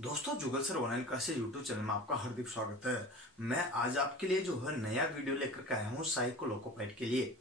दोस्तों, Jugal sir online classes YouTube channel में आपका हार्दिक स्वागत है। मैं आज आपके लिए जो है नया वीडियो लेकर के आया हूँ साइको लोकोपाइड के लिए।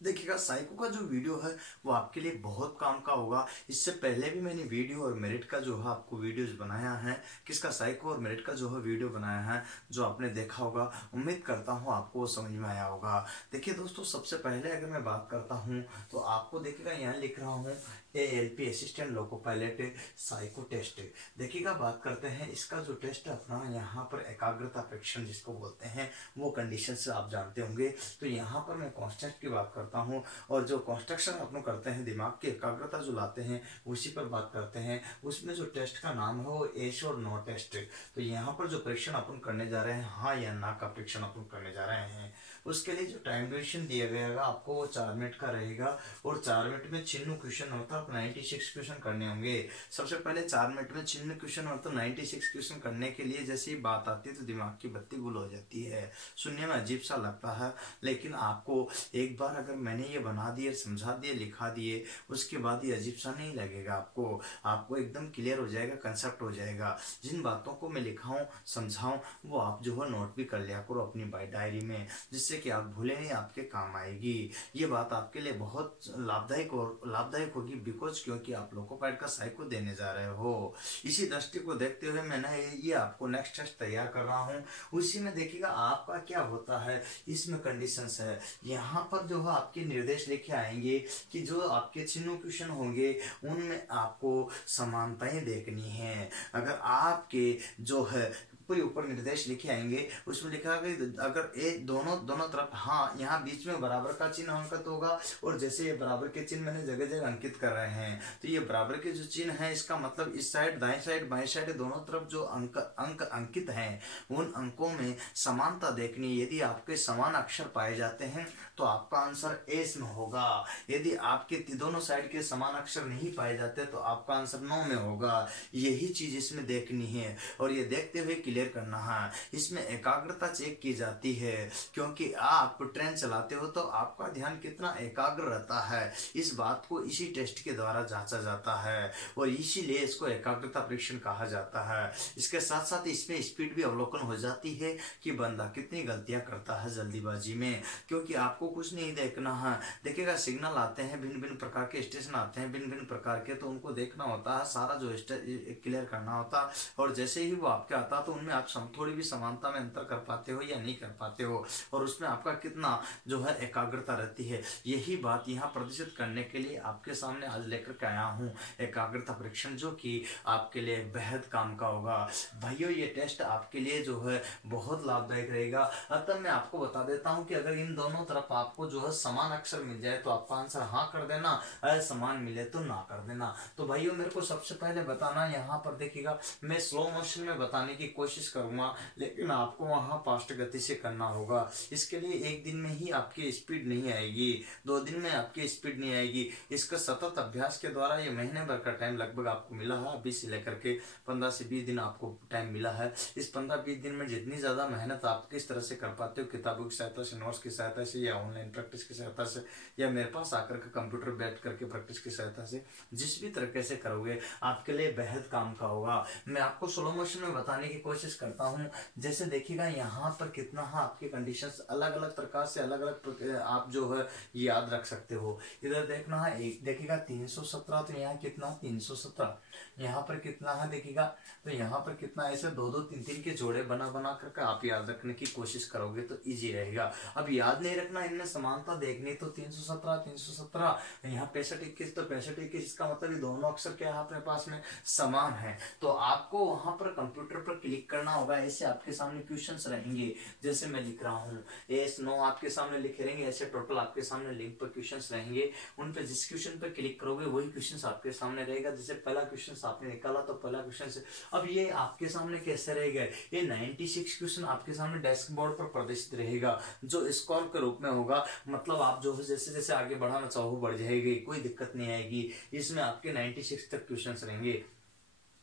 देखिएगा, साइको का जो वीडियो है वो आपके लिए बहुत काम का होगा। इससे पहले भी मैंने वीडियो और मेरिट का जो है आपको वीडियोस बनाया है। किसका? साइको और मेरिट का जो है वीडियो बनाया है, जो आपने देखा होगा। उम्मीद करता हूँ आपको वो समझ में आया होगा। देखिए दोस्तों, सबसे पहले अगर मैं बात करता हूँ तो आपको देखिएगा यहाँ लिख रहा हूँ ALP assistant loco pilot psycho test. देखिएगा, बात करते हैं इसका जो टेस्ट अपना यहाँ पर एकाग्रता परीक्षण जिसको बोलते हैं, वो कंडीशन से आप जानते होंगे। तो यहाँ पर मैं कॉन्सेप्ट की बात करता हूँ और जो कंस्ट्रक्शन अपन करते हैं, दिमाग की एकाग्रता जो लाते हैं उसी पर बात करते हैं। उसमें जो टेस्ट का नाम है वो एस और नो टेस्ट। तो यहाँ पर जो परीक्षण अपन करने जा रहे हैं, हाँ या ना का परीक्षण अपन करने जा रहे हैं। उसके लिए जो टाइम ड्यूरेशन दिया गया है आपको वो 4 मिनट का रहेगा और 4 मिनट में चिन्ह क्वेश्चन होता है। 96 क्वेश्चन करने होंगे। सबसे पहले 4 मिनट में चिन्ह क्वेश्चन और तो 96 क्वेश्चन करने के लिए जैसे ही बात आती है तो दिमाग की बत्ती गुल हो जाती है। सुनने में अजीब सा लगता है, लेकिन आपको एक बार अगर मैंने ये बना दिए, समझा दिए, लिखा दिए, उसके बाद ये अजीब सा नहीं लगेगा। आपको एकदम क्लियर हो जाएगा, कंसेप्ट हो जाएगा। जिन बातों को मैं लिखाऊं, समझाऊं, वो आप जो है नोट भी कर लिया करो अपनी डायरी में, जिससे कि आप भूले नहीं, आपके काम आएगी। ये बात आपके लिए बहुत लाभदायक होगी। बिकॉज क्योंकि आप लोकोपाइड का साइको देने जा रहे हो। इसी दृष्टि को देखते हुए मैंने ये आपको नेक्स्ट टेस्ट तैयार कर रहा हूँ। उसी में देखिएगा आपका क्या होता है। इसमें कंडीशंस है, यहाँ पर जो है आपके निर्देश लेके आएंगे कि जो आपके चिन्ह क्वेश्चन होंगे उनमें आपको समानताएं देखनी है। अगर आपके जो है ऊपर निर्देश लिखे आएंगे, उसमें लिखा है कि अगर ये दोनों दोनों तरफ, हाँ यहाँ बीच में बराबर का चिन्ह अंकित होगा। और जैसे ये बराबर के चिन्ह मैंने जगह जगह अंकित कर रहे हैं, तो ये बराबर के जो चिन्ह है, इसका मतलब इस साइड, दाएं साइड, बाएं साइड दोनों तरफ जो अंक अंकित हैं, उन अंकों में समानता देखनी। यदि आपके समान अक्षर पाए जाते हैं तो आपका आंसर एस में होगा। यदि आपके दोनों साइड के समान अक्षर नहीं पाए जाते तो आपका आंसर नो में होगा। यही चीज इसमें देखनी है और ये देखते हुए क्लियर करना है। इसमें एकाग्रता चेक की जाती है, क्योंकि आप ट्रेन चलाते हो तो आपका ध्यान कितना एकाग्र रहता है, इस बात को इसी टेस्ट के द्वारा जांचा जाता है और इसीलिए इसको एकाग्रता परीक्षण कहा जाता है। इसके साथ साथ इसमें स्पीड भी अवलोकन हो जाती है कि बंदा कितनी गलतियां करता है जल्दीबाजी में, क्योंकि आपको कुछ नहीं देखना है। देखिएगा, सिग्नल आते हैं, भिन्न भिन्न प्रकार के स्टेशन आते हैं, भिन्न भिन्न प्रकार के, तो उनको देखना होता है, सारा जो क्लियर करना होता है। और जैसे ही वो आपके आता तो उनमें आप थोड़ी भी समानता में अंतर कर पाते हो या नहीं कर पाते हो, और उसमें आपका कितना जो है एकाग्रता रहती है। यही बात यहाँ प्रदर्शित करने के लिए आपके सामने आज लेकर के आया हूँ एकाग्रता परीक्षण, जो कि आपके लिए बेहद काम का होगा। भाइयों, ये टेस्ट आपके लिए जो है बहुत लाभदायक रहेगा। अतः मैं आपको बता देता हूँ कि अगर इन दोनों तरफ आपको जो है समान अक्षर मिल जाए तो आपका आंसर हाँ कर देना, असमान मिले तो ना कर देना। तो भाइयों, मेरे को सबसे पहले बताना, यहाँ पर देखिएगा मैं स्लो मोशन में बताने की कोशिश करूंगा, लेकिन आपको वहां फास्ट गति से करना होगा। इसके लिए एक दिन में ही आपकी स्पीड नहीं आएगी, 2 दिन में आपकी स्पीड नहीं आएगी। इसका सतत अभ्यास के द्वारा ये महीने भर का टाइम लगभग आपको मिला है। अभी से लेकर के 15 से 20 दिन आपको टाइम मिला है। इस 15-20 दिन में जितनी ज्यादा मेहनत आप किस तरह से कर पाते हो, किताबों की सहायता से, नोट्स की सहायता से, या ऑनलाइन प्रैक्टिस की सहायता से, या मेरे पास आकर के कंप्यूटर बैठ करके प्रैक्टिस की सहायता से, जिस भी तरीके से करोगे आपके लिए बेहद काम का होगा। मैं आपको स्लो मोशन में बताने की कोशिश करता हूँ। जैसे देखिएगा, यहाँ पर कितना है आपके कंडीशंस अलग अलग प्रकार से, अलग अलग आप जो है याद रख सकते हो। इधर देखना है, एक देखिएगा 317, तो यहाँ कितना 317, यहाँ पर कितना है देखिएगा, तो यहाँ पर कितना, ऐसे 2-2, 3-3 के जोड़े बना बना करके आप याद रखने की कोशिश करोगे तो इजी रहेगा। अब याद नहीं रखना, इनमें समानता देखनी, तो 317 यहाँ 65-21, तो 65-21, इसका मतलब ये दोनों अक्षर क्या है अपने पास में समान है। तो आपको वहां पर कंप्यूटर पर क्लिक करना होगा। ऐसे आपके सामने क्वेश्चंस रहेंगे, जैसे मैं लिख रहा हूँ एस नो आपके सामने लिखे रहेंगे, ऐसे टोटल आपके सामने लिंक पर क्वेश्चंस रहेंगे। उन पे जिस क्वेश्चन पर क्लिक करोगे वही क्वेश्चंस आपके सामने रहेगा। जैसे पहला क्वेश्चन आपने निकाला तो पहला क्वेश्चन से, अब ये आपके सामने कैसे रहेगा, ये 96 क्वेश्चन आपके सामने डेस्क बोर्ड पर प्रदर्शित रहेगा, जो स्कोर के रूप में होगा। मतलब आप जो जैसे जैसे आगे बढ़ाना चाहो बढ़ जाएगी, कोई दिक्कत नहीं आएगी। इसमें आपके 96 तक क्वेश्चन रहेंगे।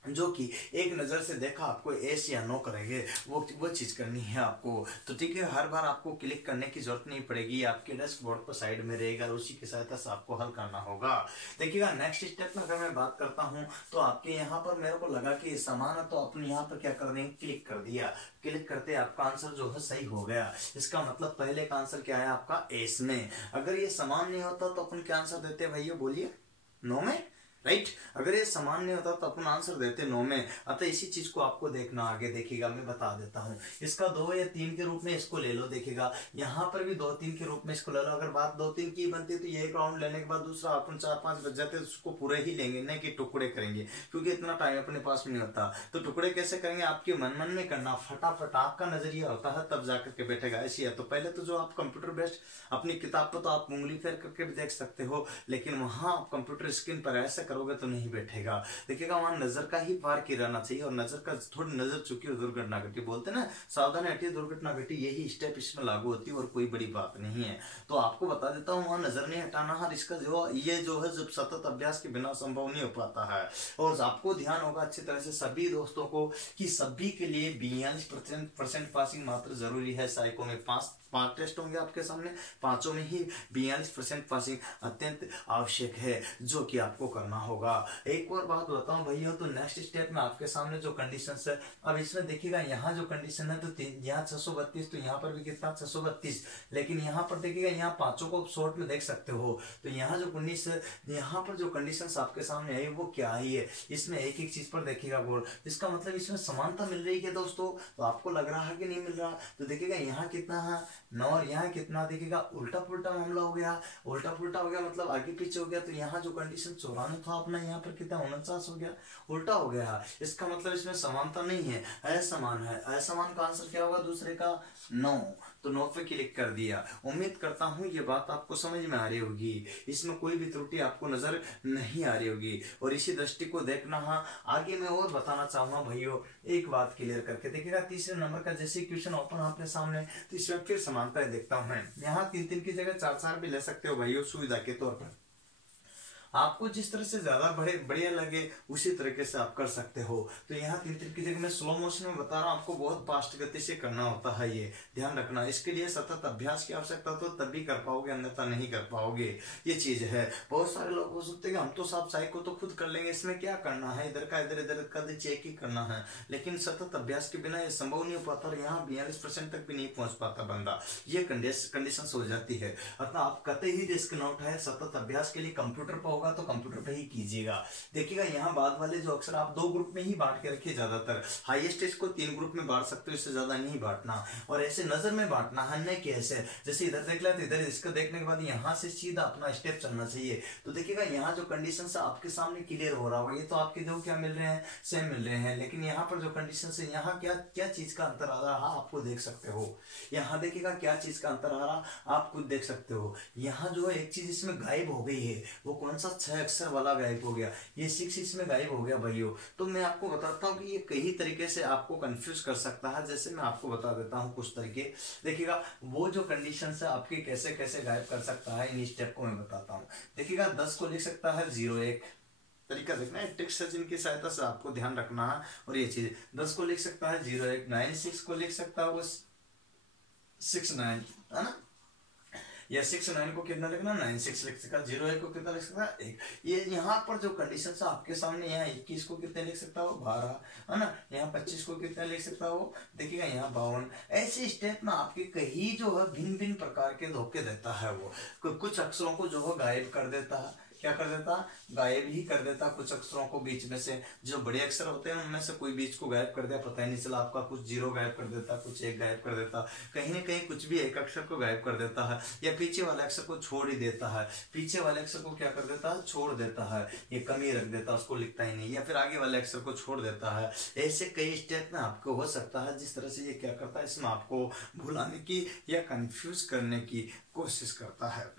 जो कि एक नज़र से देखा आपको एस या नो करेंगे, वो चीज़ करनी है आपको। तो ठीक है, हर बार आपको क्लिक करने की जरूरत नहीं पड़ेगी, आपके डेस्क बोर्ड पर साइड में रहेगा और उसी की सहायता से आपको हल करना होगा। देखिएगा नेक्स्ट स्टेप में अगर मैं बात करता हूँ तो आपके यहाँ पर मेरे को लगा कि समान है, तो अपने यहाँ पर क्या कर देंगे, क्लिक कर दिया। क्लिक करते आपका आंसर जो है सही हो गया। इसका मतलब पहले का आंसर क्या है आपका एस में। अगर ये समान नहीं होता तो अपन क्या आंसर देते भैया, बोलिए, नो में, राइट। अगर ये समान नहीं होता तो अपन आंसर देते नो में। अतः इसी चीज को आपको देखना, आगे देखिएगा मैं बता देता हूँ। इसका 2 या 3 के रूप में इसको ले लो, देखिएगा यहाँ पर भी 2-3 के रूप में इसको ले लो। अगर बात 2-3 की बनती तो ये एक राउंड लेने के बाद दूसरा अपन 4-5 बच जाते, उसको पूरे ही लेंगे, नहीं कि टुकड़े करेंगे, क्योंकि इतना टाइम अपने पास में नहीं होता। तो टुकड़े कैसे करेंगे, आपके मन में करना, फटाफट आपका नजरिया होता है तब जाकर के बैठेगा, ऐसी है। तो पहले तो जो आप कंप्यूटर बेस्ड अपनी किताब पर तो आप उंगली फेर करके भी देख सकते हो, लेकिन वहां कंप्यूटर स्क्रीन पर ऐसे करोगे तो नहीं बैठेगा। देखिएगा वहां नजर का ही पार की रहना चाहिए, और नजर का थोड़ी नजर चुकी और दुर्घटना घटी, बोलते ना सावधानी हटी दुर्घटना घटी, यही स्टेप इसमें लागू होती है और कोई बड़ी बात नहीं है। तो आपको बता देता हूँ वहां नजर नहीं हटाना है, इसका जो ये जो है जब सतत अभ्यास के बिना संभव नहीं हो पाता है। और आपको ध्यान होगा अच्छी तरह से सभी दोस्तों को कि सभी के लिए 42% पासिंग मात्र जरूरी है। साइको में 5 टेस्ट होंगे आपके सामने, 5 में ही 42% पासिंग अत्यंत आवश्यक है, जो कि आपको करना होगा। एक और बात बताऊं भैया, तो नेक्स्ट स्टेप में आपके सामने जो कंडीशंस है, अब इसमें देखिएगा यहाँ जो कंडीशन है, तो यहाँ 632, तो यहाँ पर भी कितना 632, लेकिन यहाँ पर देखिएगा यहाँ 5 को शॉर्ट में देख सकते हो। तो यहाँ जो कंडीशन, यहाँ पर जो कंडीशंस आपके सामने है वो क्या है, इसमें एक एक चीज पर देखिएगा गौर। इसका मतलब इसमें समानता मिल रही है दोस्तों, तो आपको लग रहा है कि नहीं मिल रहा। तो देखिएगा यहाँ कितना है 9 और यहाँ कितना, देखिएगा उल्टा पुल्टा मामला हो गया, उल्टा पुल्टा हो गया मतलब आगे पीछे हो गया। तो यहाँ जो कंडीशन 94 था अपना, यहाँ पर कितना 49 हो गया, उल्टा हो गया। इसका मतलब इसमें समानता नहीं है, असमान है। असमान का आंसर क्या होगा दूसरे का 9, तो 9 पे क्लिक कर दिया। उम्मीद करता हूँ ये बात आपको समझ में आ रही होगी, इसमें कोई भी त्रुटि आपको नजर नहीं आ रही होगी, और इसी दृष्टि को देखना। हाँ आगे मैं और बताना चाहूंगा भाइयों, एक बात क्लियर करके देखिएगा, तीसरे नंबर का जैसे क्वेश्चन ओपन आपने सामने, तो इसमें फिर समानता देखता हूं मैं। यहाँ 3-3 की जगह 4-4 भी ले सकते हो भाइयों, सुविधा के तौर पर। आपको जिस तरह से ज्यादा बढ़िया लगे उसी तरीके से आप कर सकते हो। तो यहाँ 3-3 की जगह मैं स्लो मोशन में बता रहा हूँ, आपको बहुत फास्ट गति से करना होता है, ये ध्यान रखना। इसके लिए सतत अभ्यास की आवश्यकता, तो तभी कर पाओगे, अन्यथा नहीं कर पाओगे, ये चीज है। बहुत सारे लोग हो सकते हैं हम तो साहब साइको तो खुद कर लेंगे, इसमें क्या करना है, इधर का इधर, इधर का चेक ही करना है, लेकिन सतत अभ्यास के बिना ये संभव नहीं हो पाता, और यहाँ 42% तक भी नहीं पहुंच पाता बंदा, ये कंडीशन हो जाती है। अतः आप कतई ही रिस्क न उठाए, सतत अभ्यास के लिए कंप्यूटर पर होगा तो कंप्यूटर पे ही कीजिएगा। देखिएगा यहाँ बाद वाले जो अक्षर आप 2 ग्रुप में ही बांट के रखिए, ज्यादातर हाईएस्ट इसको 3 ग्रुप में बांट सकते हो, इससे ज्यादा नहीं बांटना, और ऐसे नजर में बांटना है, नहीं कि ऐसे जैसे इधर देख लिया तो इधर, इसको देखने के बाद यहाँ से सीधा अपना स्टेप चलना चाहिए। तो देखिएगा यहाँ जो कंडीशन है आपके सामने क्लियर हो रहा होगा, ये तो आपके दो क्या मिल रहे हैं, सेम मिल रहे हैं, लेकिन यहाँ पर जो कंडीशन है, यहाँ क्या क्या चीज का अंतर आ रहा है आपको देख सकते हो। यहाँ देखिएगा क्या चीज का अंतर आ रहा आप खुद देख सकते हो। यहाँ जो है एक चीज इसमें गायब हो गई है, वो कौन सा 6 अक्षर वाला गायब हो गया, ये 6 इसमें गायब हो गया भाइयों। तो मैं आपको बताता हूँ कि ये कई तरीके से आपको कंफ्यूज कर सकता है, जैसे मैं आपको बता देता हूँ कुछ तरीके। देखिएगा वो जो कंडीशन है आपके कैसे कैसे गायब कर सकता है, इन स्टेप को मैं बताता हूँ। देखिएगा 10 को लिख सकता है 01, तरीका देखना है, ट्रिक्स है जिनकी सहायता से आपको ध्यान रखना है, और ये चीज 10 को लिख सकता है 01, 96 को लिख सकता है वो 69, है ना, या 69 को कितना लिखना 96 लिख सकता है, 01 को कितना लिख सकता है 1। ये यहाँ पर जो कंडीशन है आपके सामने, यहाँ 21 को कितने लिख सकता है 12, है ना, यहाँ 25 को कितना लिख सकता है देखिएगा यहाँ 52। ऐसे स्टेप में आपके कहीं जो है भिन्न भिन्न प्रकार के धोखे देता है, वो कुछ अक्षरों को जो है गायब कर देता है, क्या कर देता, गायब ही कर देता कुछ अक्षरों को बीच में से। जो बड़े अक्षर होते हैं उनमें से कोई बीच को गायब कर दिया, पता ही नहीं चला आपका, कुछ 0 गायब कर देता, कुछ 1 गायब कर देता, कहीं ना कहीं कुछ भी एक अक्षर को गायब कर देता है, या पीछे वाले अक्षर को छोड़ ही देता है, पीछे वाले अक्षर को क्या कर देता है, छोड़ देता है, ये कमी रख देता है, उसको लिखता ही नहीं, या फिर आगे वाले अक्षर को छोड़ देता है। ऐसे कई स्टेप में आपको हो सकता है, जिस तरह से ये क्या करता है, इसमें आपको भुलाने की या कंफ्यूज करने की कोशिश करता है।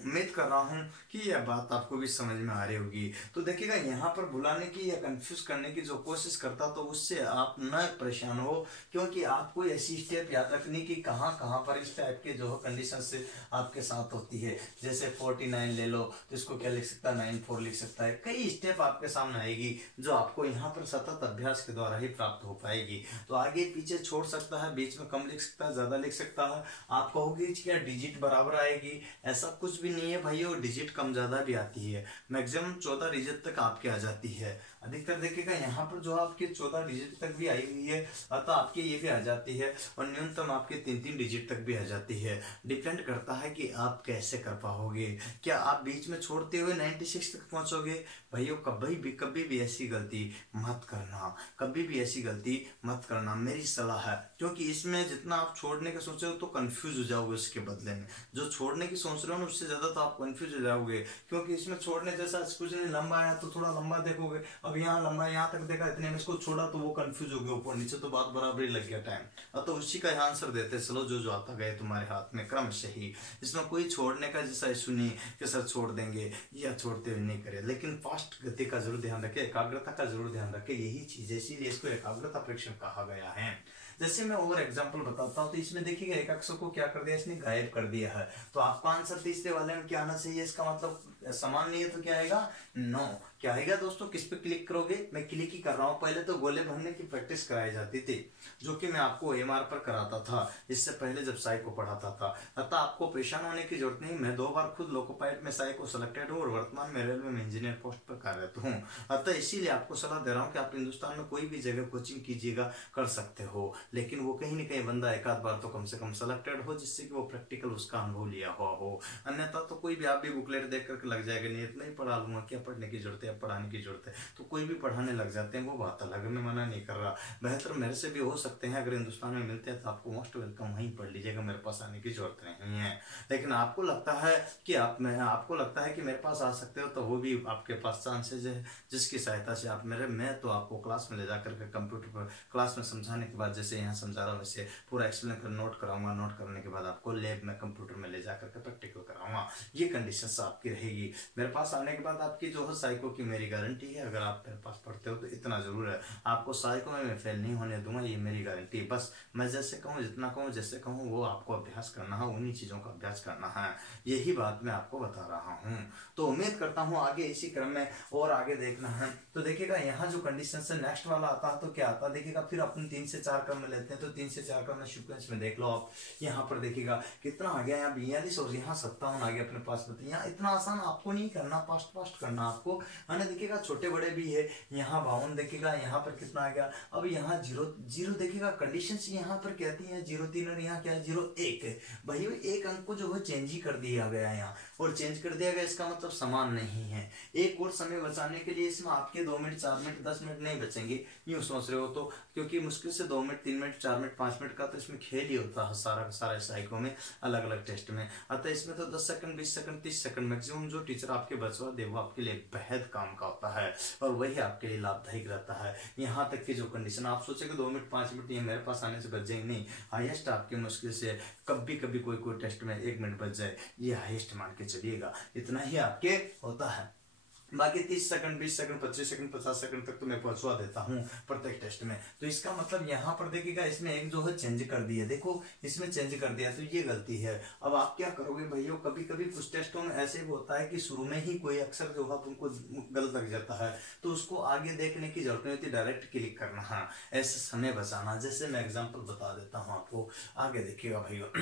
उम्मीद कर रहा हूँ कि यह बात आपको भी समझ में आ रही होगी। तो देखिएगा यहाँ पर भुलाने की या कंफ्यूज करने की जो कोशिश करता तो उससे आप न परेशान हो, क्योंकि आपको ऐसी स्टेप याद रखनी कि कहाँ कहाँ पर इस टाइप के जो कंडीशन से आपके साथ होती है। जैसे 49 ले लो तो इसको क्या लिख सकता है, 94 लिख सकता है। कई स्टेप आपके सामने आएगी जो आपको यहाँ पर सतत अभ्यास के द्वारा ही प्राप्त हो पाएगी। तो आगे पीछे छोड़ सकता है, बीच में कम लिख सकता है, ज्यादा लिख सकता है। आप कहोगे क्या डिजिट बराबर आएगी, ऐसा कुछ भी नहीं है भाइयों, डिजिट कम ज्यादा भी आती है। मैक्सिमम 14 डिजिट तक आपके आ जाती है। अधिकतर देखिएगा यहाँ पर जो आपके 14 डिजिट तक भी आई हुई है, अतः आपके ये भी आ जाती है, और न्यूनतम आपके 3-3 डिजिट तक भी आ जाती है। डिपेंड करता है कि आप कैसे कर पाओगे। क्या आप बीच में छोड़ते हुए 96 तक पहुंचोगे? भाइयों कभी भी ऐसी गलती मत करना, कभी भी ऐसी गलती मत करना, मेरी सलाह है। क्योंकि इसमें जितना आप छोड़ने का सोच रहे हो तो कंफ्यूज हो जाओगे, उसके बदले में जो छोड़ने की सोच रहे हो ना उससे ज्यादा तो आप कंफ्यूज हो जाओगे। क्योंकि इसमें छोड़ने जैसा कुछ नहीं, लंबा आया तो थोड़ा लंबा देखोगे, अब यहाँ लंबा यहाँ तक देखा, इतने में इसको छोड़ा तो वो कंफ्यूज हो गया, ऊपर नीचे तो बात बराबर ही लग गया टाइम। अब तो उसी का आंसर देते चलो, जो जो आता गए तुम्हारे हाथ में क्रम से ही। इसमें कोई छोड़ने का जैसा इशू नहीं कि सर छोड़ देंगे या छोड़ते हुए नहीं करे, लेकिन फास्ट गति का जरूर ध्यान रखें, एकाग्रता का जरूर ध्यान रखें, यही चीज है, इसीलिए इसको एकाग्रता परीक्षण कहा गया है। जैसे मैं और एग्जांपल बताता हूं, तो इसमें देखिएगा एक अक्षर को क्या कर दिया इसने, गायब कर दिया है। तो आपका आंसर तीसरे वाले में क्या आना चाहिए, इसका मतलब समान नहीं है तो क्या आएगा, नो। क्या आएगा दोस्तों, किस पे क्लिक करोगे, मैं क्लिक ही कर रहा हूं। पहले तो गोले भरने की प्रैक्टिस कराई जाती थी, जो कि मैं आपको एमआर पर कराता था, इससे पहले जब साई को पढ़ाता था। अतः आपको परेशान होने की जरूरत नहीं, मैं 2 बार खुद लोको पायलट में साई को सिलेक्टेड हूँ और वर्तमान में रेलवे में इंजीनियर पोस्ट पर कार्यरत हूँ। अतः इसीलिए आपको सलाह दे रहा हूँ कि आप हिंदुस्तान में कोई भी जगह कोचिंग कीजिएगा, कर सकते हो, लेकिन वो कहीं ना कहीं बंदा एक आध बार तो कम से कम सिलेक्टेड हो, जिससे कि वो प्रैक्टिकल उसका अनुभव लिया हुआ हो। अन्यथा तो कोई भी आप भी बुकलेट देख करके लग जाएगा, नहीं इतना ही पढ़ा लूंगा, क्या पढ़ने की जरूरत है, पढ़ाने की जरूरत है, तो कोई भी पढ़ाने लग जाते हैं, वो बात अलग है, मैं मना नहीं कर रहा। बेहतर मेरे से भी हो सकते हैं, अगर हिंदुस्तान में मिलते हैं तो आपको मोस्ट वेलकम, वहीं पढ़ लीजिएगा, मेरे पास आने की जरूरत नहीं है। लेकिन आपको लगता है कि आपको लगता है कि मेरे पास आ सकते हो, तो वो भी आपके पास चांसेज है, जिसकी सहायता से आप मैं तो आपको क्लास में ले जाकर के कंप्यूटर पर क्लास में समझाने के बाद, जैसे यहाँ समझा रहा हूँ वैसे पूरा एक्सप्लेन कर नोट कराऊंगा, नोट करने के बाद आपको लैब में कंप्यूटर में ले जाकर के प्रैक्टिकल कराऊंगा। ये कंडीशंस आपकी रहेगी। मेरे पास आने के बाद आपकी जो है साइको की मेरी गारंटी है, अगर आप मेरे पास पढ़ते हो तो इतना जरूर है, आपको साइको में मैं फेल नहीं होने दूंगा, ये मेरी गारंटी। बस मैं जैसे कहूँ, जितना कहूँ, जैसे कहूँ, वो आपको अभ्यास करना है, उन्हीं चीजों का अभ्यास करना है, यही बात मैं आपको बता रहा हूँ। तो उम्मीद करता हूँ आगे इसी क्रम में और आगे देखना है। तो देखिएगा यहाँ जो कंडीशन से नेक्स्ट वाला आता है तो क्या आता है, देखिएगा फिर अपन 3 से 4 क्रम में लेते हैं, तो 3 से 4 क्रम में सीक्वेंस में देख लो आप। यहाँ पर देखिएगा कितना आ गया, यहाँ 42 और यहाँ 57 आ गया अपने पास। यहाँ इतना आसान आपको नहीं करना, फास्ट करना आपको, है ना। देखिएगा छोटे बड़े भी है, यहाँ 52 देखिएगा, यहाँ पर कितना आ गया, अब यहाँ 0 देखिएगा, कंडीशन यहाँ पर कहती है 0-3 और यहाँ क्या है 0-1। भाई एक अंक को जो है चेंज ही कर दिया गया यहाँ, और चेंज कर दिया गया, इसका मतलब समान नहीं है। एक और समय बचाने के लिए इसमें आपके 2 मिनट 4 मिनट 10 मिनट नहीं बचेंगे, यूं सोच रहे हो तो, क्योंकि मुश्किल से 2 मिनट 3 मिनट 4 मिनट 5 मिनट का तो इसमें खेल ही होता है सारा साइको में, अलग अलग टेस्ट में। अतः इसमें तो 10 सेकंड 20 सेकंड 30 सेकंड मैक्सिमम जो टीचर आपके बचवा दे वो आपके लिए बेहद काम का होता है, और वही आपके लिए लाभदायक रहता है। यहाँ तक की जो कंडीशन आप सोचेंगे 2 मिनट 5 मिनट ये मेरे पास आने से बच जाएंगे, नहीं, हाईएस्ट आपके मुश्किल से कभी कोई टेस्ट में 1 मिनट बच जाए, ये हाईएस्ट मान के चलिएगा, इतना ही आपके होता है। बाकी 30 सेकंड 20 सेकंड 25 सेकंड 50 सेकंड तक तो मैं पहुंचवा देता हूं प्रत्येक टेस्ट में। तो इसका मतलब यहाँ पर देखिएगा इसमें एक जो है चेंज कर दिया, देखो इसमें चेंज कर दिया, तो ये गलती है। अब आप क्या करोगे भैया, कभी कुछ टेस्टों में ऐसे भी होता है कि शुरू में ही कोई अक्षर जो है तुमको गलत लग जाता है, तो उसको आगे देखने की जरूरत नहीं होती, डायरेक्ट क्लिक करना, हाँ ऐसे समय बचाना। जैसे मैं एग्जाम्पल बता देता हूँ आपको, आगे देखिएगा भैया,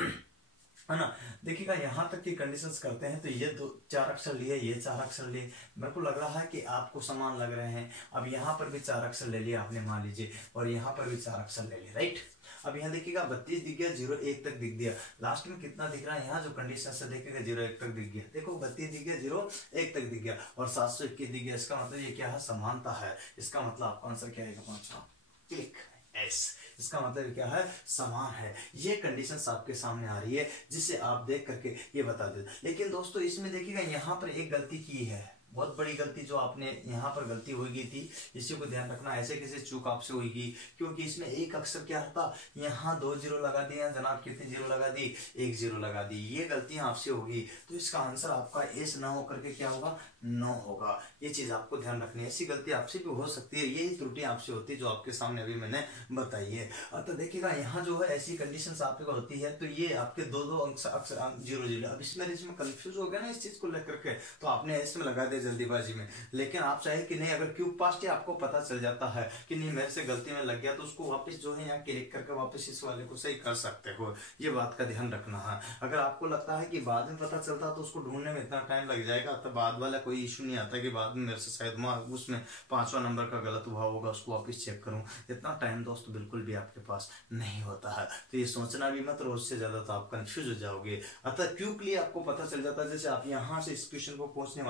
है ना। देखिएगा यहाँ तक की कंडीशंस करते हैं, तो ये 4 अक्षर लिए, ये 4 अक्षर लिए, मेरे को लग रहा है कि आपको समान लग रहे हैं। अब यहाँ पर भी 4 अक्षर ले लिया आपने मान लीजिए, और यहाँ पर भी 4 अक्षर ले लिए, राइट। अब यहाँ देखिएगा 32 दिख गया, 0-1 तक दिख गया, लास्ट में कितना दिख रहा है, यहाँ जो कंडीशन से देखिएगा 0-1 तक दिख गया, देखो 32 दिख गया, 0-1 तक दिख गया, और 721 दिख गया। इसका मतलब ये क्या है, समानता है। इसका मतलब आपका आंसर क्या आएगा, 5वां, क्लिक एस। इसका मतलब क्या है, समान है। ये कंडीशंस आपके सामने आ रही है, जिसे आप देख करके ये बता देते। लेकिन दोस्तों इसमें देखिएगा यहाँ पर एक गलती की है, बहुत बड़ी गलती जो आपने यहाँ पर गलती हो गई थी, इसी को ध्यान रखना। ऐसे कैसे चूक आपसे होगी, क्योंकि इसमें एक अक्षर क्या था, यहाँ 2 जीरो लगा दिया जनाब, कितनी जीरो लगा दी, 1 जीरो लगा दी, ये गलतियां आपसे होगी। तो इसका आंसर आपका एस ना होकर के क्या होगा, 9 होगा। ये चीज आपको ध्यान रखनी है। ऐसी गलती आपसे भी हो सकती है, यही त्रुटि आपसे होती है जो आपके सामने अभी मैंने बताई है। तो देखिएगा यहाँ जो है ऐसी कंडीशन आपके होती है, तो ये आपके दो दो अक्षर 0 0। अब इसमें कंफ्यूज हो गया ना इस चीज को लेकर के, तो आपने इसमें लगा दिया जल्दीबाजी में। लेकिन आप चाहे कि नहीं, अगर क्यूब पास्ट आपको पता चल जाता है कि नहीं मेरे से गलती में लग गया, तो उसको वापस जो है यहाँ क्लिक करके वापस इस वाले को सही कर सकते हो। ये बात का ध्यान रखना है। अगर आपको लगता है कि बाद में पता चलता तो उसको ढूंढने में इतना टाइम लग जाएगा, तो बाद वाला कोई इशू नहीं आता कि बाद में मेरे से शायद उसमें 5वां नंबर का गलत हुआ होगा, उसको वापस चेक करूं। इतना टाइम दोस्त बिल्कुल भी आपके पास नहीं होता है। तो ये सोचना भी मत, रोज से ज्यादा तो आप कंफ्यूज हो जाओगे। अतः क्विकली आपको पता चल जाता है। जैसे आप यहाँ से इस क्वेश्चन को पहुंचने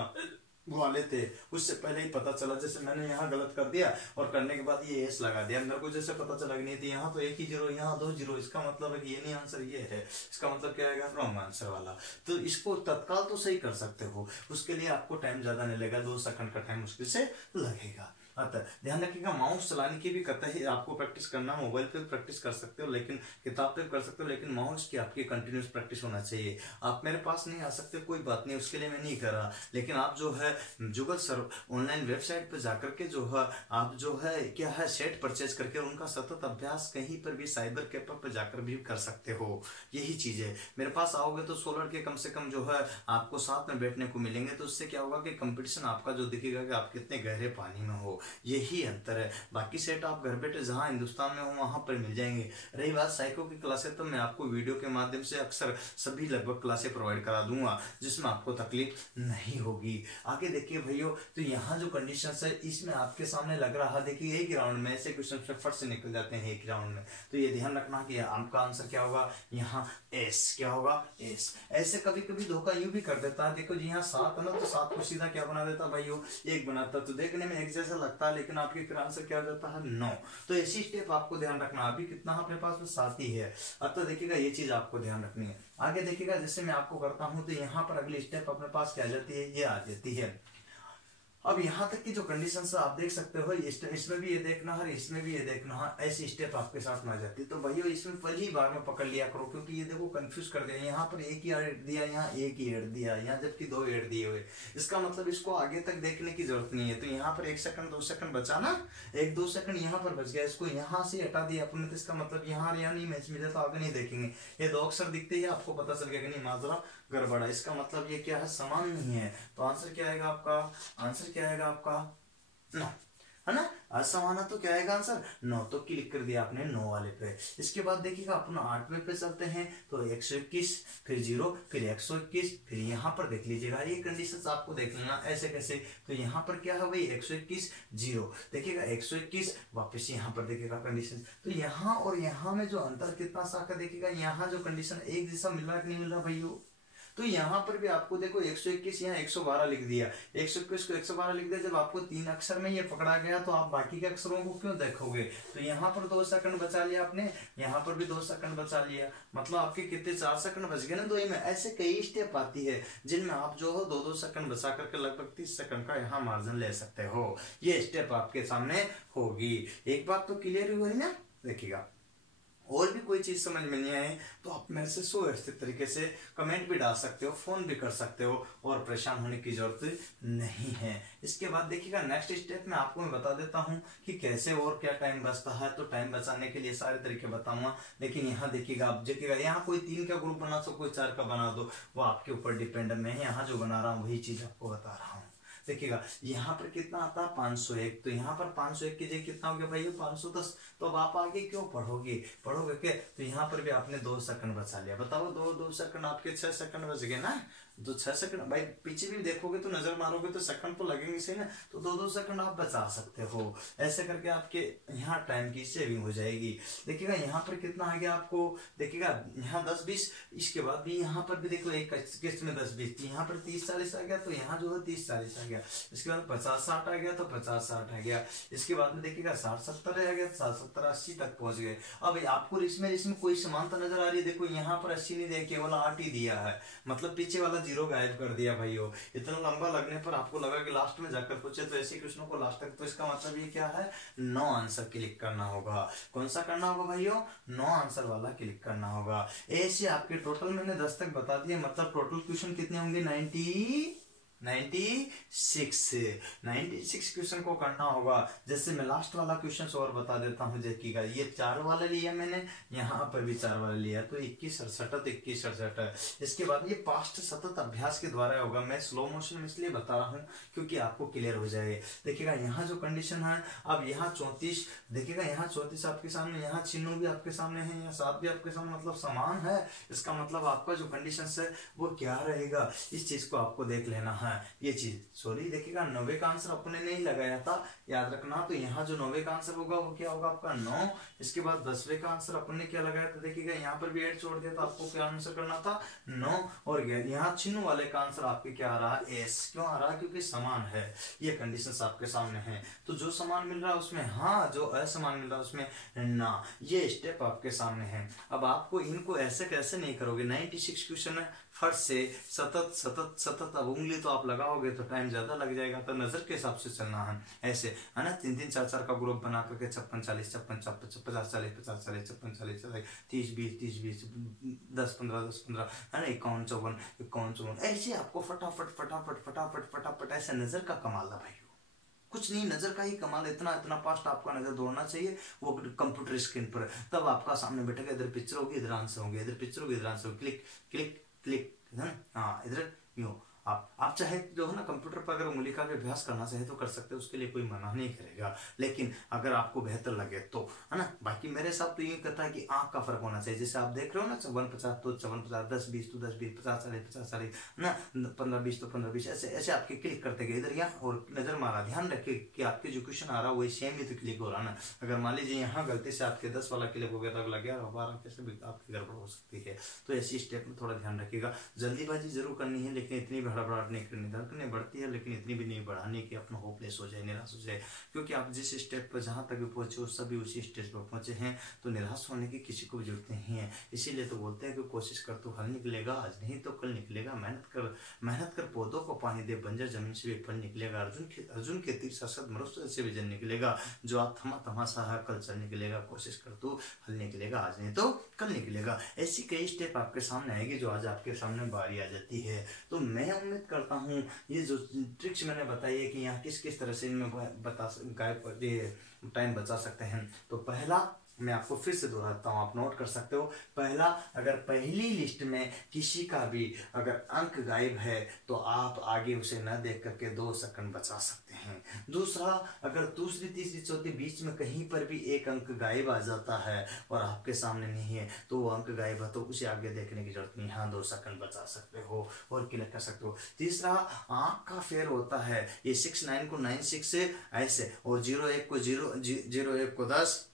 वाले थे, उससे पहले ही पता चला, जैसे मैंने यहाँ गलत कर दिया और करने के बाद ये एस लगा दिया, मेरे को जैसे पता चला कि नहीं थी यहाँ तो 1 ही जीरो, यहाँ 2 जीरो, इसका मतलब है कि ये नहीं, आंसर ये है, इसका मतलब क्या आएगा, रॉन्ग आंसर वाला। तो इसको तत्काल तो सही कर सकते हो, उसके लिए आपको टाइम ज्यादा नहीं लगेगा, 2 सेकंड का टाइम मुश्किल से लगेगा। अतः ध्यान रखिएगा, माउस चलाने की भी कतई आपको प्रैक्टिस करना, मोबाइल पे प्रैक्टिस कर सकते हो, लेकिन किताब पे कर सकते हो, लेकिन माउस की आपकी कंटिन्यूस प्रैक्टिस होना चाहिए। आप मेरे पास नहीं आ सकते, कोई बात नहीं, उसके लिए मैं नहीं कर रहा, लेकिन आप जो है गूगल सर ऑनलाइन वेबसाइट पे जाकर के जो है आप जो है क्या है सेट परचेज करके उनका सतत अभ्यास कहीं पर भी साइबर कैफे पर जाकर भी कर सकते हो। यही चीज है, मेरे पास आओगे तो 16 लड़के कम से कम जो है आपको साथ में बैठने को मिलेंगे, तो उससे क्या होगा कि कंपटीशन आपका जो दिखेगा कि आप कितने गहरे पानी में हो, यही अंतर है। बाकी सेट आप घर बैठे जहां हिंदुस्तान में हो वहां पर मिल जाएंगे। रही बात साइको की क्लासेस, तो मैं आपको वीडियो के माध्यम से अक्सर सभी लगभग क्लासेस प्रोवाइड करा दूंगा, जिसमें आपको तकलीफ नहीं होगी। आगे देखिए भैया, तो यहाँ जो कंडीशन है इसमें आपके सामने लग रहा है, देखिए एक राउंड में ऐसे क्वेश्चन फट से निकल जाते हैं एक राउंड में। तो ये ध्यान रखना कि आपका आंसर क्या होगा, यहाँ एस, क्या होगा, एस। ऐसे कभी कभी धोखा यूं भी कर देता है, देखो जी यहाँ 7 है ना, तो 7 को सीधा क्या बना देता भाई, 1 बनाता, तो देखने में एक जैसा लगता है, लेकिन आपके फिर आंसर क्या हो जाता है, 9। तो ऐसी स्टेप आपको ध्यान रखना। अभी कितना अपने पास में 7 ही है। अब तो देखिएगा ये चीज आपको ध्यान रखनी है। आगे देखिएगा, जैसे मैं आपको करता हूं, तो यहाँ पर अगली स्टेप अपने पास क्या आ जाती है, ये आ जाती है। अब यहाँ तक की जो कंडीशन आप देख सकते हो, इसमें भी ये देखना है, इसमें भी ये देखना है, ऐसी स्टेप आपके साथ में आ जाती है। तो भैया इसमें पहली बार में पकड़ लिया करो, क्योंकि ये देखो कंफ्यूज कर दिया, यहाँ पर एक ही ऐड दिया, यहाँ एक ही ऐड दिया, यहाँ जबकि 2 ऐड दिए हुए। इसका मतलब इसको आगे तक देखने की जरूरत नहीं है। तो यहाँ पर 1 सेकंड 2 सेकंड बचा ना, 1-2 सेकंड यहाँ पर बच गया, इसको यहाँ से हटा दिया अपने, तो इसका मतलब यहाँ नहीं मैच मिले तो आगे नहीं देखेंगे। ये 2 अक्षर दिखते ही आपको पता चल गया कि नहीं माजरा गड़बड़ा, इसका मतलब ये क्या है, समान नहीं है। तो आंसर क्या आएगा आपका, आंसर क्या आएगा आपका 9, है ना। असमान तो क्या आएगा आंसर 9, तो क्लिक कर दिया आपने 9 वाले पे। इसके बाद देखिएगा अपना 8वें पे चलते हैं, तो 121, फिर 0, फिर 121, फिर यहाँ पर देख लीजिएगा, ये कंडीशंस आपको देख लेना ऐसे कैसे। तो यहाँ पर क्या है भाई, 121 0, देखिएगा 121, वापस यहाँ पर देखिएगा कंडीशन। तो यहाँ और यहाँ में जो अंतर कितना सा का देखिएगा, यहाँ जो कंडीशन एक जैसा मिल रहा है कि नहीं मिल रहा भाई। तो यहाँ पर भी आपको देखो 121 यहाँ 112 लिख दिया, 121 को 112 लिख दिया। जब आपको 3 अक्षर में ये पकड़ा गया, तो आप बाकी के अक्षरों को क्यों देखोगे। तो यहाँ पर 2 सेकंड बचा लिया आपने, यहाँ पर भी 2 सेकंड बचा लिया, मतलब आपके कितने 4 सेकंड बच गए ना 2 ही में। ऐसे कई स्टेप आती है जिनमें आप जो हो 2-2 सेकंड बचा करके लगभग 30 सेकंड का यहाँ मार्जिन ले सकते हो। ये स्टेप आपके सामने होगी। एक बात तो क्लियर हुई ना। देखिएगा और भी कोई चीज समझ में नहीं आए तो आप मेरे से सुव्यवस्थित तरीके से कमेंट भी डाल सकते हो, फोन भी कर सकते हो, और परेशान होने की जरूरत नहीं है। इसके बाद देखिएगा नेक्स्ट स्टेप में आपको मैं बता देता हूं कि कैसे और क्या टाइम बचता है। तो टाइम बचाने के लिए सारे तरीके बताऊंगा, लेकिन यहाँ देखिएगा, आप देखिएगा यहाँ कोई 3 का ग्रुप बना सको, कोई 4 का बना दो, वो आपके ऊपर डिपेंड है। मैं यहाँ जो बना रहा हूँ वही चीज आपको बता रहा हूँ। देखिएगा यहाँ पर कितना आता है 501, तो यहाँ पर 501 की जगह कितना हो गया भाई 510। तो अब आप आगे क्यों पढ़ोगे क्या। तो यहाँ पर भी आपने 2 सेकंड बचा लिया। बताओ 2 सेकंड आपके 6 सेकंड बच गए ना। तो 6 सेकंड भाई पीछे भी देखोगे तो नजर मारोगे तो सेकंड तो लगेंगे सही ना। तो 2-2 सेकंड आप बचा सकते हो। ऐसे करके आपके यहाँ टाइम की सेविंग हो जाएगी। देखिएगा यहाँ पर कितना आ गया आपको, देखिएगा यहाँ 10-20, इसके बाद भी यहाँ पर भी देखो एक किस्त में 10-20, यहाँ पर 30-40 आ गया, तो यहाँ जो है 30-40 आ गया। इसके बाद 50-60 आ गया, तो 50-60 आ गया। इसके बाद में देखिएगा 60-70 आ गया, 60-70-80 तक पहुंच गए। अब आपको इसमें कोई समानता नजर आ रही है। देखो यहाँ पर 80 नहीं दिया, केवल 8 ही दिया है, मतलब पीछे वाला जीरो गायब कर दिया भाइयों। इतना लंबा लगने पर आपको लगा कि लास्ट में जाकर पूछे, तो ऐसे क्वेश्चनों को लास्ट तक, तो इसका मतलब ये क्या है, नो आंसर क्लिक करना होगा। कौन सा करना होगा भाइयों, नो आंसर वाला क्लिक करना होगा। ऐसे आपके टोटल मैंने 10 तक बता दिए, मतलब टोटल क्वेश्चन कितने होंगे, 96 क्वेश्चन को करना होगा। जैसे मैं लास्ट वाला क्वेश्चन और बता देता हूँ, देखिएगा ये 4 वाला लिया मैंने, यहाँ पर भी 4 वाला लिया, तो 21 67 तो 21 67। इसके बाद ये पास्ट सतत अभ्यास के द्वारा होगा। मैं स्लो मोशन में इसलिए बता रहा हूँ क्योंकि आपको क्लियर हो जाए। देखिएगा यहाँ जो कंडीशन है, अब यहाँ 34, देखिएगा यहाँ 34 आपके सामने, यहाँ चिन्ह भी आपके सामने है, यहाँ 7 भी आपके सामने, मतलब समान है। इसका मतलब आपका जो कंडीशन है वो क्या रहेगा, इस चीज को आपको देख लेना है। ये चीज सॉरी, देखिएगा 90 का आंसर अपने नहीं लगाया था, याद रखना। तो यहाँ जो 90 का आंसर होगा वो क्या होगा आपका 9। इसके बाद 10वें का आंसर अपने क्या लगाया था, देखिएगा यहाँ पर भी 8 छोड़ दिया, तो आपको क्या आंसर करना था 9। और यहाँ चिन्ह वाले का आंसर आपके क्या आ रहा है, एस। क्यों आ रहा है, क्योंकि समान है। ये कंडीशंस आपके सामने है, तो जो समान मिल रहा है उसमें हाँ, जो असमान मिल रहा है उसमें ना। ये स्टेप आपके सामने है। अब आपको इनको ऐसे कैसे नहीं करोगे, 96 क्वेश्चन है, फट से सतत सतत सतत। अब उंगली तो आप लगाओगे तो टाइम ज्यादा लग जाएगा, तो नजर के हिसाब से चलना है ऐसे, है ना। 3 4 4 का ग्रुप बना करके 56 40 56 50 40 50 40 56 40 30 20 30 20 10 15 10 15, है ना, 51 54 51 54। ऐसे आपको फटाफट फटाफट फटाफट फटाफट ऐसे नजर का कमाल है भाई, कुछ नहीं, नजर का ही कमाल। इतना इतना फास्ट आपका नजर दौड़ना चाहिए वो कंप्यूटर स्क्रीन पर। तब आपका सामने बैठेगा, इधर पिक्चर होगी, इधर आंसर होंगे, इधर पिक्चर होगी, इधर आंसर होगी, क्लिक क्लिक क्लिक, है ना। हाँ, इधर यूं आप चाहे जो है ना कंप्यूटर पर अगर उंगली का भी अभ्यास करना चाहे तो कर सकते हैं, उसके लिए कोई मना नहीं करेगा। लेकिन अगर आपको बेहतर लगे तो, है ना। बाकी मेरे साथ तो ये कहता है कि आंख का फर्क होना चाहिए। जैसे आप देख रहे हो ना 54 50 तो 54 50, 10 20 तो 10 20, 50 40 50 40, ना 15 20 तो 15 20, ऐसे ऐसे आपके क्लिक करते गए इधर यहाँ, और नजर मारा। ध्यान रखिए कि आपके जो क्वेश्चन आ रहा है वही सेम ही तो क्लिक हो रहा ना। अगर मान लीजिए यहाँ गलती से आपके 10 वाला क्लिक हो गया तो अगला 11 12 कैसे भी आपकी गड़बड़ हो सकती है। तो ऐसी स्टेप में थोड़ा ध्यान रखिएगा। जल्दीबाजी जरूर करनी है, लेकिन इतनी भी हड़बड़ाहट नहीं करनी। धड़कने बढ़ती है लेकिन इतनी भी नहीं बढ़ानी कि अपना होपलेस हो जाए, निराश हो जाए। क्योंकि आप जिस स्टेप पर जहां तक भी पहुंचे हो सभी उसी स्टेज पर पहुंचे हैं, तो निराश होने की किसी को भी जरूरत नहीं है। इसीलिए तो बोलते हैं कि कोशिश कर तो हल निकलेगा, आज नहीं तो कल निकलेगा। मेहनत कर पौधों को पानी दे, बंजर जमीन से भी फल निकलेगा। अर्जुन के तीर शासक मनुष्य से भी जल निकलेगा। जो आप तमाशा है कल चल निकलेगा। कोशिश कर तो हल निकलेगा, आज नहीं तो कल निकलेगा। ऐसी कई स्टेप आपके सामने आएगी जो आज आपके सामने बारी आ जाती है। तो मैं उम्मीद करता हूँ ये जो ट्रिक्स मैंने बताई है कि यहाँ किस किस तरह से इनमें टाइम बचा सकते हैं। तो पहला मैं आपको फिर से दोहराता हूँ, आप नोट कर सकते हो। पहला, अगर पहली लिस्ट में किसी का भी अगर अंक गायब है तो आप आगे उसे न देख करके 2 सेकंड बचा सकते हैं। दूसरा, अगर दूसरी तीसरी चौथी बीच में कहीं पर भी एक अंक गायब आ जाता है और आपके सामने नहीं है तो वो अंक गायब है, तो उसे आगे देखने की जरूरत नहीं। हाँ, 2 सेकंड बचा सकते हो और क्लिक कर सकते हो। तीसरा, आंख का फेर होता है, ये 6 9 को 9 6 से ऐसे, और 0 1 को 0 1 को 10,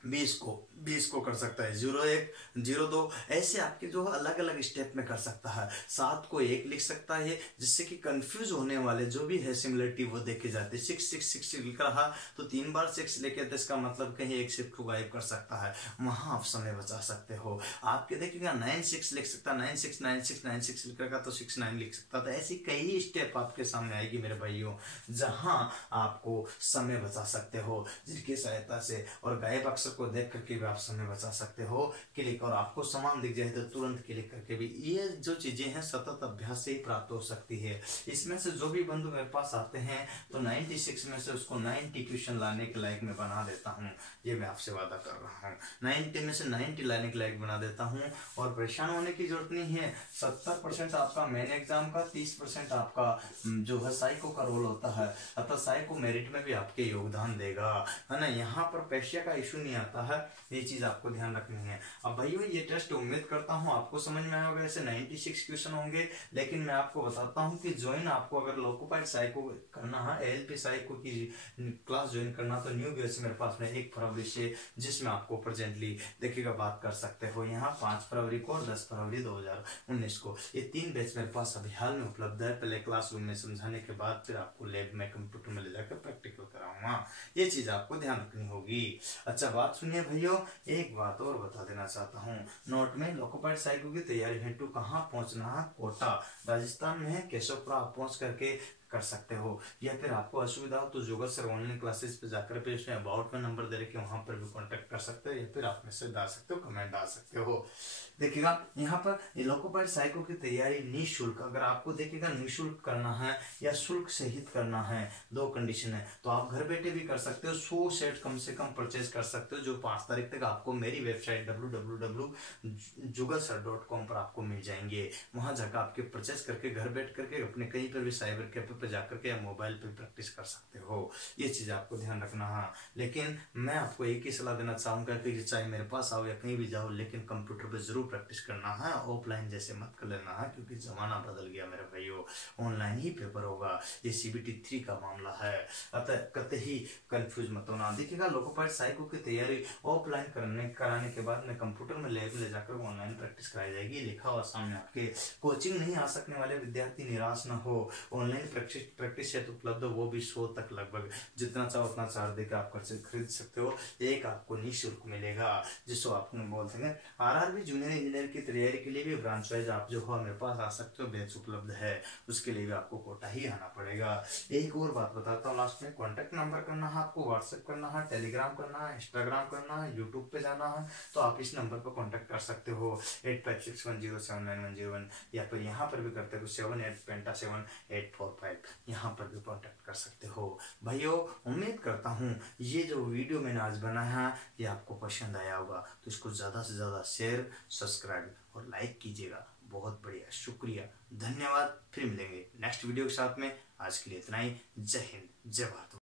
20 को कर सकता है, 0 1 0 2, ऐसे आपके जो अलग अलग स्टेप में कर सकता है। 7 को 1 लिख सकता है, जिससे कि कंफ्यूज होने वाले जो भी है सिमिलरिटी वो देखे जाते हैं। 6 6 6 लिख रहा तो 3 बार 6 लेके तो इसका मतलब कहीं एक शिफ्ट को गायब कर सकता है, वहां आप समय बचा सकते हो। आपके देखिएगा 9 6 लिख सकता, 9 6 9 6 9 6 लिख रखा तो 6 9 लिख सकता। तो ऐसी कई स्टेप आपके सामने आएगी मेरे भाइयों, जहां आपको समय बचा सकते हो जिनकी सहायता से, और गायब अक्षर को देख करके भी आप समय बचा सकते हो। क्लिक, और आपको समान दिख जाए तो तुरंत क्लिक करके भी। ये जो चीजें हैं सतत अभ्यास से ही प्राप्त हो सकती है। इसमें से जो भी बंधु मेरे पास आते हैं तो 96 में से उसको 90 क्वेश्चन लाने के लायक मैं बना देता हूँ। ये मैं आपसे वादा कर रहा हूँ, 90 में से 90 लाने के लायक बना देता हूँ। और परेशान होने की जरूरत नहीं है। 70% आपका मेन एग्जाम का, 30% आपका जो है साइको का रोल होता है, अतः साइको मेरिट में भी आपके योगदान देगा, है ना। यहाँ पर पैसे का इशू नहीं आता है, ये चीज आपको ध्यान रखनी है। अब भाइयों ये टेस्ट उम्मीद करता हूँ आपको समझ में आया होगा। ऐसे 96 क्वेश्चन होंगे, लेकिन मैं आपको बताता हूँ कि ज्वाइन आपको अगर लोकोपाइड साइको करना है, एएलपी साइको की क्लास ज्वाइन करना, तो न्यू बैच मेरे पास में 1 फरवरी से, जिसमें आपको प्रेजेंटली देखिएगा बात कर सकते हो। यहाँ 5 फरवरी को और 10 फरवरी 2019 को ये 3 बैच मेरे पास अभी हाल में उपलब्ध है। पहले क्लासरूम में समझाने के बाद फिर आपको लैब में कंप्यूटर में ले जाकर प्रैक्टिकल कराऊंगा। ये चीज आपको ध्यान रखनी होगी। अच्छा, बात बात सुनिए भैया, एक बात और बता देना चाहता हूँ। नोट में लोकोपाइड साइको की तैयारी हेतु कहाँ पहुँचना है? कोटा राजस्थान में है, केशवपुरा आप पहुँच करके कर सकते हो। या फिर आपको असुविधा हो तो जुगल सर ऑनलाइन क्लासेस पे जाकर पे उसमें अबाउट में नंबर दे रखे, वहां पर भी कांटेक्ट कर सकते हो, या फिर आप मैसेज डाल सकते हो, कमेंट डाल सकते हो। देखिएगा यहाँ पर लोकोपाइड साइको की तैयारी निःशुल्क, अगर आपको देखिएगा निःशुल्क करना है या शुल्क सहित करना है, दो कंडीशन है, तो आप घर बैठे भी कर सकते हो। 100 सेट कम से कम परचेज कर सकते हो, जो 5 तारीख तक आपको मेरी वेबसाइट www.jugalsir.com पर आपको मिल जाएंगे। वहां जाकर आपके परचेज करके घर बैठ करके अपने कहीं पर भी साइबर कैफे पर जाकर के या मोबाइल पे प्रैक्टिस कर सकते हो। ये चीज आपको ध्यान रखना है। लेकिन मैं आपको एक ही सलाह देना चाहूंगा कि चाहे मेरे पास आओ या कहीं भी जाओ, लेकिन कंप्यूटर पे जरूर प्रैक्टिस करना है, ऑफलाइन जैसे मत कर लेना है, क्योंकि जमाना बदल गया मेरे भाइयों, ऑनलाइन ही पेपर होगा। ये CBT 3 का मामला है, अतः कतई कंफ्यूज मत होना। देखिएगा लोकोपाइड साइको की तैयारी ऑफलाइन कराने के बाद में कंप्यूटर में लैब ले जाकर ऑनलाइन प्रैक्टिस कराई जाएगी। लिखा हुआ सामने आपके। कोचिंग नहीं आ सकने वाले विद्यार्थी निराश न हो, ऑनलाइन प्रैक्टिस सेट उपलब्ध हो, वो भी 100 तक लगभग, जितना चाहो उतना चार्ज देकर आप खरीद सकते हो। एक आपको निःशुल्क मिलेगा, जिसको आप बोल सकें। RRB जूनियर इंजीनियर की तैयारी के लिए भी ब्रांच वाइज आप जो हो मेरे पास आ सकते हो, बैच उपलब्ध है, उसके लिए भी आपको कोटा ही आना पड़ेगा। एक और बात बताता हूँ लास्ट में, कॉन्टेक्ट नंबर करना है आपको, व्हाट्सएप करना है, टेलीग्राम करना है, इंस्टाग्राम करना है, यूट्यूब पे जाना है, तो आप इस नंबर पर कॉन्टेक्ट कर सकते हो 8561079101, या फिर यहाँ पर भी करते हो 78 यहाँ पर भी कॉन्टेक्ट कर सकते हो। भाइयों उम्मीद करता हूँ ये जो वीडियो मैंने आज बनाया है ये आपको पसंद आया होगा, तो इसको ज़्यादा से ज़्यादा शेयर, सब्सक्राइब और लाइक कीजिएगा। बहुत बढ़िया, शुक्रिया, धन्यवाद। फिर मिलेंगे नेक्स्ट वीडियो के साथ में। आज के लिए इतना ही। जय हिंद, जय भारत।